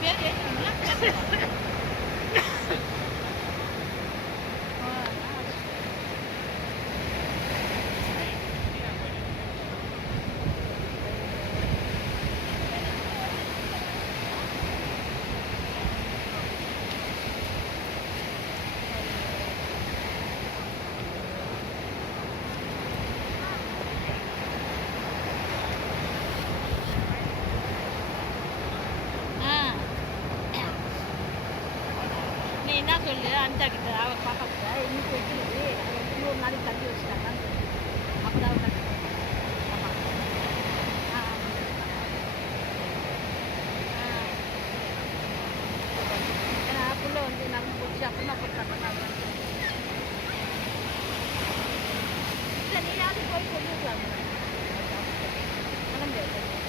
பேர் ஏற்றுங்களா நீ என்ன சொல்லு அனிதா கிட்ட அவர் பாப்பா கிட்ட இன்னைக்கு வைக்கிறது அதை வந்து இன்னொரு நாளைக்கு தள்ளி வச்சுட்டாங்கன்னு சொல்லு அப்போதான் அவர் ஆமாம் ஏன்னா புள்ள வந்து நடந்து போச்சு அப்புறமா போட்டாங்க இல்லை நீ யாரும் போய் சொல்லிருக்கலாம் சொல்ல முடியாது